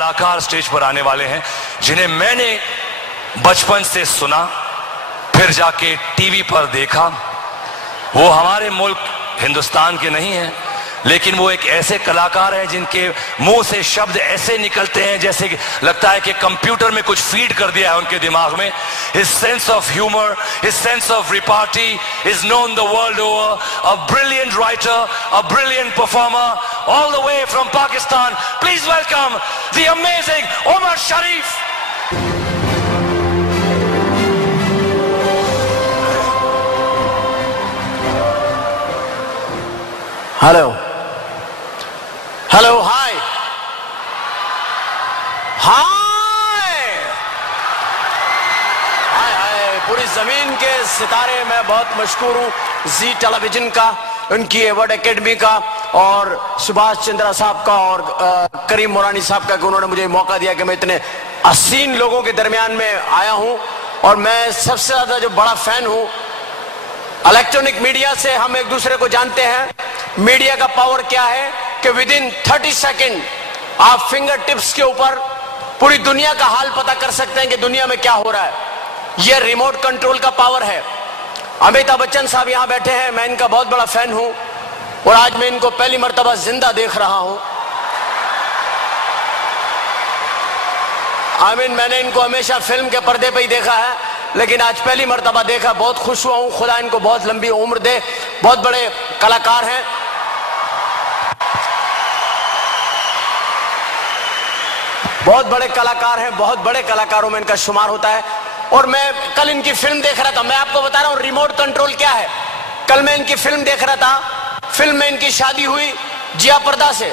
कलाकार स्टेज पर आने वाले हैं जिन्हें मैंने बचपन से सुना, फिर जाके टीवी पर देखा। वो हमारे मुल्क हिंदुस्तान के नहीं हैं, लेकिन वो एक ऐसे कलाकार हैं जिनके मुंह से शब्द ऐसे निकलते हैं जैसे कि लगता है कि कंप्यूटर में कुछ फीड कर दिया है उनके दिमाग में। His sense of humor, his sense of repartee is known the world over. A brilliant writer, a brilliant performer, all the way from Pakistan. Please welcome the amazing Omar Sharif. Hello hello hi hi hi hi पूरी जमीन के सितारे। मैं बहुत मशहूर हूँ जी television का, उनकी अवार्ड एकेडमी का, और सुभाष चंद्रा साहब का, और करीम मोरानी साहब का, कि उन्होंने मुझे मौका दिया कि मैं इतने हसीन लोगों के दरमियान में आया हूँ। और मैं सबसे ज्यादा जो बड़ा फैन हूँ, इलेक्ट्रॉनिक मीडिया से हम एक दूसरे को जानते हैं। मीडिया का पावर क्या है कि विद इन 30 सेकेंड आप फिंगर टिप्स के ऊपर पूरी दुनिया का हाल पता कर सकते हैं कि दुनिया में क्या हो रहा है। यह रिमोट कंट्रोल का पावर है। अमिताभ बच्चन साहब यहां बैठे हैं, मैं इनका बहुत बड़ा फैन हूं और आज मैं इनको पहली मर्तबा जिंदा देख रहा हूं। मैंने इनको हमेशा फिल्म के पर्दे पे ही देखा है, लेकिन आज पहली मर्तबा देखा। बहुत खुश हुआ हूं। खुदा इनको बहुत लंबी उम्र दे। बहुत बड़े कलाकार हैं। बहुत बड़े कलाकार हैं, बहुत बड़े कलाकारों में इनका शुमार होता है। और मैं कल इनकी फिल्म देख रहा था। मैं आपको बता रहा हूं रिमोट कंट्रोल क्या है। कल मैं इनकी फिल्म देख रहा था। फिल्म में इनकी शादी हुई जिया पर्दा से।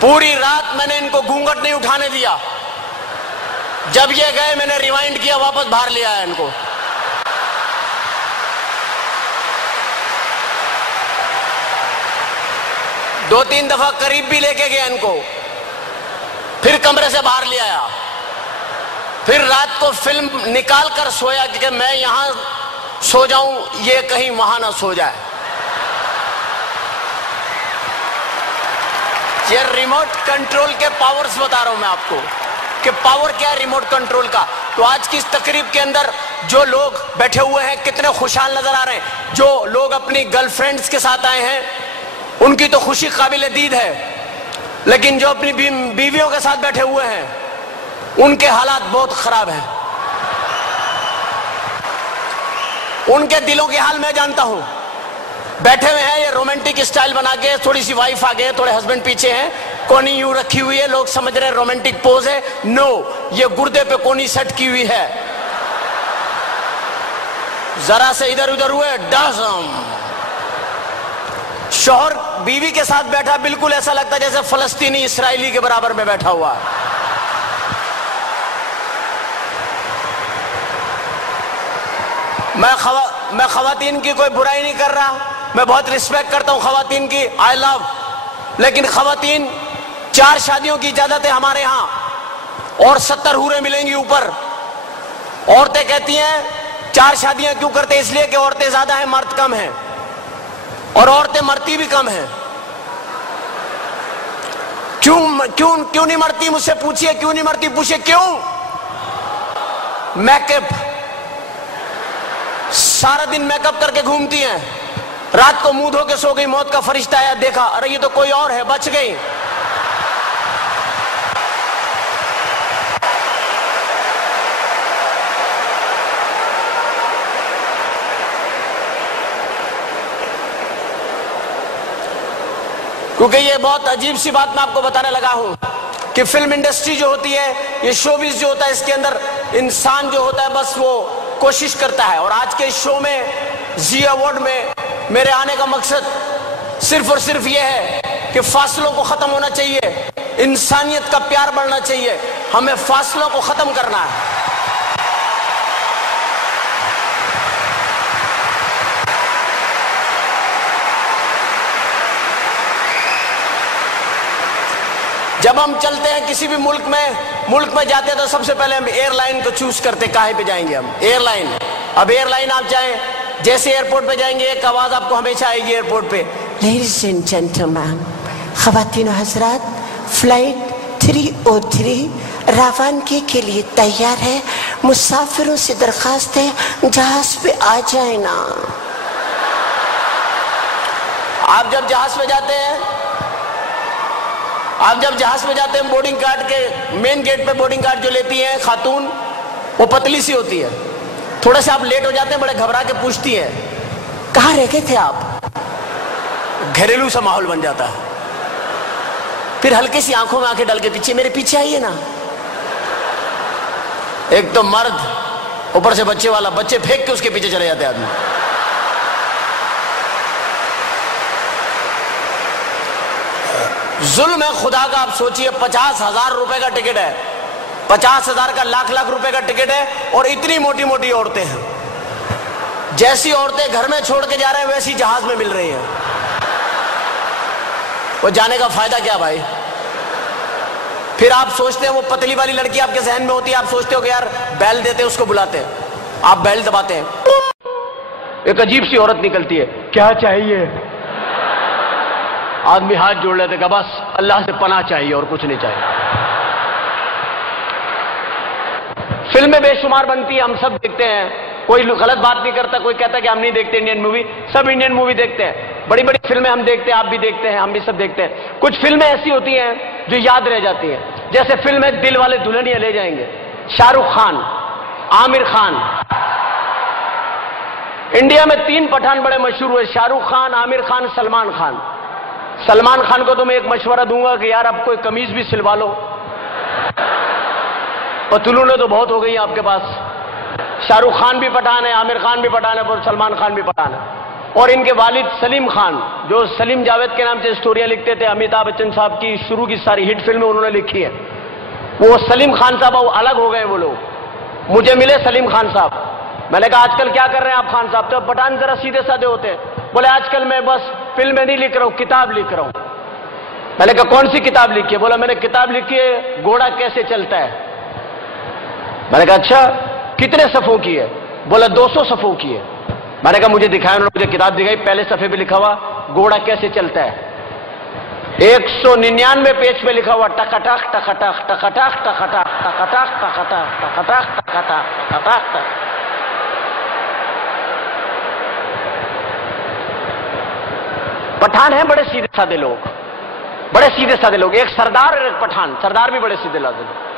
पूरी रात मैंने इनको घूंघट नहीं उठाने दिया। जब ये गए मैंने रिवाइंड किया, वापस बाहर ले आया इनको। दो तीन दफा करीब भी लेके गया इनको, फिर कमरे से बाहर ले आया। फिर रात को फिल्म निकाल कर सोया कि मैं यहां सो जाऊं, ये कहीं वहां ना सो जाए। ये रिमोट कंट्रोल के पावर्स बता रहा हूं मैं आपको कि पावर क्या है रिमोट कंट्रोल का। तो आज की इस तकरीब के अंदर जो लोग बैठे हुए हैं कितने खुशहाल नजर आ रहे हैं। जो लोग अपनी गर्लफ्रेंड्स के साथ आए हैं उनकी तो खुशी काबिल दीद है, लेकिन जो अपनी बीवियों के साथ बैठे हुए हैं उनके हालात बहुत खराब हैं। उनके दिलों के हाल मैं जानता हूं। बैठे हुए हैं ये रोमांटिक स्टाइल बना के, थोड़ी सी वाइफ आगे, थोड़े हस्बैंड पीछे हैं, कोनी यूं रखी हुई है। लोग समझ रहे हैं रोमांटिक पोज है। नो, ये गुर्दे पे कोनी सेट की हुई है। जरा से इधर उधर हुए डसम। शौहर बीवी के साथ बैठा, बिल्कुल ऐसा लगता है जैसे फलस्तीनी इसराइली के बराबर में बैठा हुआ है। मैं खवातीन की कोई बुराई नहीं कर रहा, मैं बहुत रिस्पेक्ट करता हूं खवातीन की, आई लव। लेकिन खवातीन 4 शादियों की इजाजत है हमारे यहां और 70 हूरें मिलेंगी ऊपर। औरतें कहती हैं 4 शादियां क्यों करते, इसलिए कि औरतें ज्यादा हैं, मर्द कम हैं, और औरतें मरती भी कम हैं। क्यों नहीं मरती, मुझसे पूछिए क्यों नहीं मरती, पूछिए क्यों। मेकअप, सारा दिन मेकअप करके घूमती हैं, रात को मुंह धो के सो गई, मौत का फरिश्ता आया, देखा अरे ये तो कोई और है, बच गई। क्योंकि ये बहुत अजीब सी बात मैं आपको बताने लगा हूं कि फिल्म इंडस्ट्री जो होती है, ये शोबिज जो होता है, इसके अंदर इंसान जो होता है बस वो कोशिश करता है। और आज के शो में, जी अवार्ड में मेरे आने का मकसद सिर्फ और सिर्फ ये है कि फासलों को खत्म होना चाहिए, इंसानियत का प्यार बढ़ना चाहिए, हमें फासलों को खत्म करना है। जब हम चलते हैं किसी भी मुल्क में जाते हैं तो सबसे पहले हम एयरलाइन को चूज करते, काहे पे जाएंगे हम, एयरलाइन। अब एयरलाइन आप जाएं, जैसे एयरपोर्ट पे जाएंगे एक आवाज आपको हमेशा आएगी एयरपोर्ट पे, लेडीज एंड जेंटलमैन, खवातीन हजरात, फ्लाइट 303 रवानगी के लिए तैयार है। मुसाफिरों से दरखास्त है जहाज पे आ जाए ना। आप जब जहाज में जाते हैं, बोर्डिंग कार्ड के मेन गेट पे बोर्डिंग कार्ड जो लेती है खातून, वो पतली सी होती है। थोड़े से आप लेट हो जाते हैं, बड़े घबरा के पूछती है कहाँ रह गए थे आप। घरेलू सा माहौल बन जाता है। फिर हल्के सी आंखों में आंखें डाल के पीछे, मेरे पीछे आइए ना। एक तो मर्द, ऊपर से बच्चे वाला, बच्चे फेंक के उसके पीछे चले जाते आदमी। जुल्म है खुदा का। आप सोचिए 50,000 रुपए का टिकट है, 50,000 का लाख रुपए का टिकट है, और इतनी मोटी मोटी औरतें हैं। जैसी औरतें घर में छोड़ के जा रहे हैं वैसी जहाज में मिल रही हैं। वो जाने का फायदा क्या भाई। फिर आप सोचते हैं, वो पतली वाली लड़की आपके जहन में होती है, आप सोचते हो कि यार बेल देते हैं, उसको बुलाते हैं, आप बेल दबाते हैं, एक अजीब सी औरत निकलती है, क्या चाहिए। आदमी हाथ जोड़ लेते का बस अल्लाह से पनाह चाहिए और कुछ नहीं चाहिए। फिल्में बेशुमार बनती है, हम सब देखते हैं। कोई गलत बात नहीं करता, कोई कहता कि हम नहीं देखते इंडियन मूवी। सब इंडियन मूवी देखते हैं, बड़ी बड़ी फिल्में हम देखते हैं, आप भी देखते हैं, हम भी सब देखते हैं। कुछ फिल्में ऐसी होती हैं जो याद रह जाती हैं, जैसे फिल्म है दिल वाले दुल्हनिया ले जाएंगे, शाहरुख खान, आमिर खान। इंडिया में 3 पठान बड़े मशहूर हुए, शाहरुख खान, आमिर खान, सलमान खान। सलमान खान को तो मैं एक मशवरा दूंगा कि यार आप कोई कमीज भी सिलवा लो, पतलूनें तो बहुत हो गई आपके पास। शाहरुख खान भी पठान है, आमिर खान भी पठान है, और सलमान खान भी पठान है। और इनके वालिद सलीम खान, जो सलीम जावेद के नाम से स्टोरियां लिखते थे, अमिताभ बच्चन साहब की शुरू की सारी हिट फिल्में उन्होंने लिखी है, वो सलीम खान साहब वो अलग हो गए। वो लोग मुझे मिले सलीम खान साहब, मैंने कहा आजकल क्या कर रहे हैं आप खान साहब। तो पठान जरा सीधे साधे होते हैं, बोले आजकल मैं बस फिल्में नहीं लिख रहा हूं, किताब लिख रहा हूं। मैंने कहा कौन सी किताब लिखी है। बोला मैंने किताब लिखी है घोड़ा कैसे चलता है। मैंने कहा अच्छा, कितने सफ़ों की है। बोला 200 सफ़ों की है। मैंने कहा मुझे दिखाया, उन्होंने मुझे किताब दिखाई, पहले सफ़े पे लिखा हुआ घोड़ा कैसे चलता है। 199 पेज पे लिखा हुआ टकटक टकटक टकटक टकटक टकटक टकटक टकटक टकटक टकटक। पठान है बड़े सीधे साधे लोग, बड़े सीधे साधे लोग। एक सरदार और एक पठान, सरदार भी बड़े सीधे साधे लोग।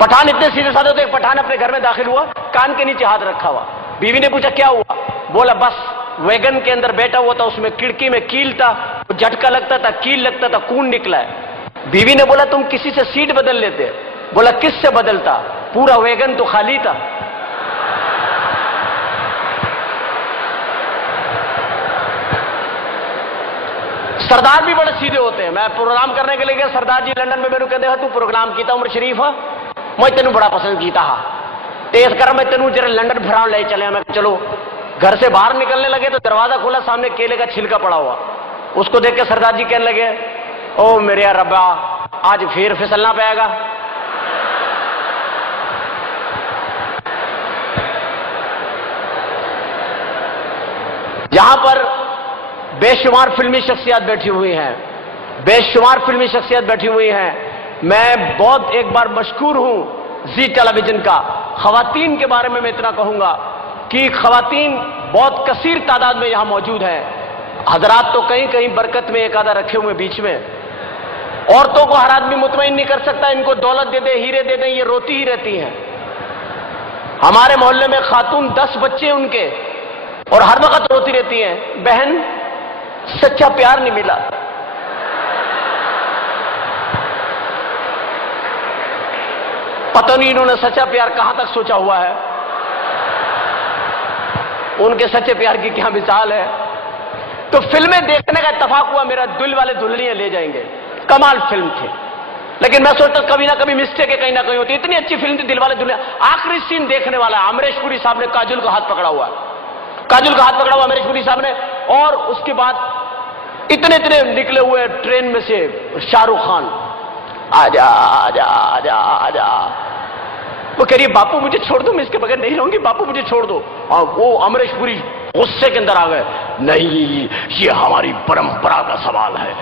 पठान इतने सीधे साधे होते, एक पठान अपने घर में दाखिल हुआ, कान के नीचे हाथ रखा हुआ। बीवी ने पूछा क्या हुआ। बोला बस वैगन के अंदर बैठा हुआ था, उसमें खिड़की में कील था, झटका लगता था, कील लगता था, खून निकला है। बीवी ने बोला तुम किसी से सीट बदल लेते। बोला किससे बदलता, पूरा वैगन तो खाली था। सरदार भी बड़े सीधे होते हैं। मैं प्रोग्राम करने के लिए गया, सरदार जी लंदन में मेरे कहते तू प्रोग्राम किया उमर शरीफ है, मैं तेन बड़ा पसंद किया तेज कर, मैं तेन जरा लंदन फिरान ले चले। मैं चलो, घर से बाहर निकलने लगे तो दरवाजा खोला, सामने केले का छिलका पड़ा हुआ। उसको देख के सरदार जी कहने लगे ओ मेरे रब्बा आज फिर फिसलना पाएगा। यहां पर बेशुमार फिल्मी शख्सियत बैठी हुई हैं, बेशुमार फिल्मी शख्सियत बैठी हुई हैं। मैं बहुत एक बार मशकूर हूं जी टेलीविजन का। खवातीन के बारे में मैं इतना कहूंगा कि खवातीन बहुत कसीर तादाद में यहां मौजूद हैं। हजरात तो कहीं कहीं बरकत में एक आधा रखे हुए बीच में। औरतों को हर आदमी मुतमईन नहीं कर सकता, इनको दौलत दे दे, हीरे दे दे, ये रोती ही रहती हैं। हमारे मोहल्ले में खातून 10 बच्चे उनके, और हर वक्त रोती रहती हैं, बहन सच्चा प्यार नहीं मिला। पता नहीं इन्होंने सच्चा प्यार कहां तक सोचा हुआ है, उनके सच्चे प्यार की क्या मिसाल है। तो फिल्में देखने का इत्तेफाक हुआ मेरा, दिल वाले दुल्हनिया ले जाएंगे, कमाल फिल्म थी। लेकिन मैं सोचता कभी ना कभी मिस्टेक है कहीं ना कहीं होती। इतनी अच्छी फिल्म थी दिल वाले दुल्हनिया। आखिरी सीन देखने वाला है, अमरीश पुरी साहब ने काजुल का हाथ पकड़ा हुआ, काजुल का हाथ पकड़ा हुआ अमरीश पुरी साहब ने, और उसके बाद इतने इतने निकले हुए ट्रेन में से शाहरुख खान, आजा आजा आजा आजा। वो कह रही है बापू मुझे छोड़ दो, मैं इसके बगैर नहीं रहूंगी, बापू मुझे छोड़ दो। और वो अमरीश पुरी गुस्से के अंदर आ गए, नहीं ये हमारी परंपरा का सवाल है,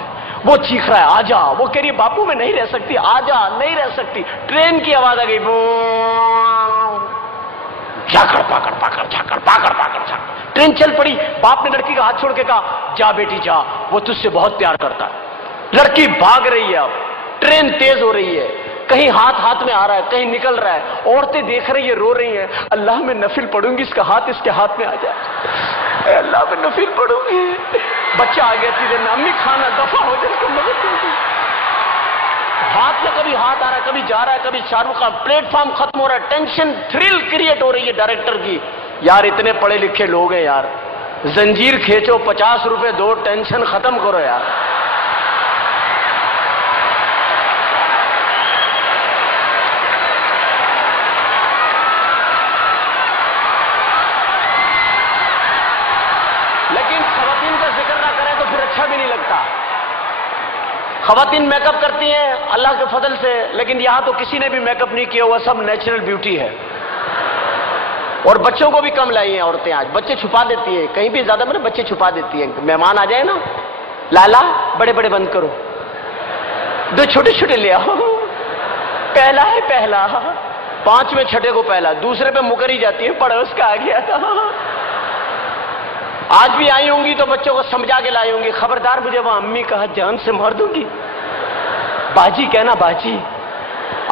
वो चीख रहा है आजा, वो कह रही है बापू मैं नहीं रह सकती, आजा, नहीं रह सकती। ट्रेन की आवाज आ गई, झाकड़ पाकड़ पाकड़ झाकड़ पाकड़ पाकड़ झाकड़। ट्रेन चल पड़ी। बाप ने लड़की का हाथ छोड़ के कहा जा बेटी जा, वो तुझसे बहुत प्यार करता है। लड़की भाग रही है। अब ट्रेन तेज हो रही है, कहीं हाथ हाथ में आ रहा है, कहीं निकल रहा है। औरतें देख रही है, रो रही हैं, अल्लाह मैं नफिल पढ़ूंगी, इसका हाथ इसके हाथ में आ जाए, अल्लाह मैं नफिल पढ़ूंगी। बच्चा आ गया सीधे, अम्मी खाना दफा हो जाए, मदद कर। हाथ में कभी हाथ आ रहा है, कभी जा रहा है, कभी शाहरुख का प्लेटफॉर्म खत्म हो रहा है, टेंशन थ्रिल क्रिएट हो रही है डायरेक्टर की। यार इतने पढ़े लिखे लोग हैं यार, जंजीर खींचो 50 रुपए दो, टेंशन खत्म करो यार। लेकिन खवातीन का जिक्र ना करें तो फिर अच्छा भी नहीं लगता। खवातीन मेकअप करती हैं अल्लाह के फजल से, लेकिन यहां तो किसी ने भी मेकअप नहीं किया हुआ, सब नेचुरल ब्यूटी है। और बच्चों को भी कम लाई हैं औरतें आज, बच्चे छुपा देती है, कहीं भी ज्यादा मतलब बच्चे छुपा देती है। मेहमान आ जाए ना, लाला बड़े बड़े बंद करो, दो छोटे छोटे ले आओ, पहला है पहला, 5वें छठे को पहला, दूसरे पे मुकर ही जाती है, पड़ोस का आ गया था। आज भी आई होंगी तो बच्चों को समझा के लाई होंगी, खबरदार मुझे वहां अम्मी कहा जान से मार दूंगी, बाजी कहना बाजी।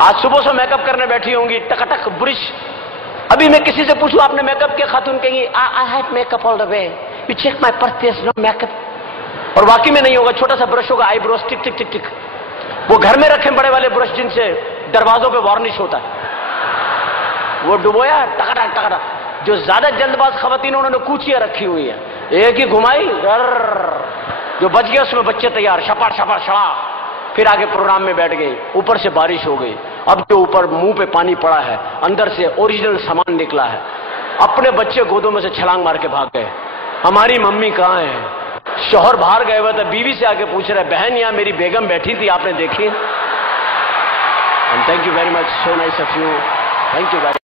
आज सुबह से मेकअप करने बैठी होंगी, टकटक ब्रश। अभी मैं किसी से पूछूं आपने मेकअप किया, खातून कहेंगी I had makeup all the way, you check my purse, there is no makeup. और वाकई में नहीं होगा, छोटा सा ब्रश होगा, आईब्रोज टिक टिक टिक टिक। वो घर में रखे बड़े वाले ब्रश जिनसे दरवाजों पे वार्निश होता है, वो डुबोया टकरा टकरा। जो ज्यादा जल्दबाज खवातीन उन्होंने कूचियां रखी हुई है, एक ही घुमाई जो बच गया उसमें बच्चे तैयार, शपा शपा शड़ा, फिर आगे प्रोग्राम में बैठ गई। ऊपर से बारिश हो गई, अब जो ऊपर मुंह पे पानी पड़ा है, अंदर से ओरिजिनल सामान निकला है, अपने बच्चे गोदों में से छलांग मार के भाग गए। हमारी मम्मी कहाँ है? शौहर बाहर गए हुए थे, बीवी से आके पूछ रहे बहन यहाँ मेरी बेगम बैठी थी, आपने देखी? Thank you very much, so nice of you, thank you very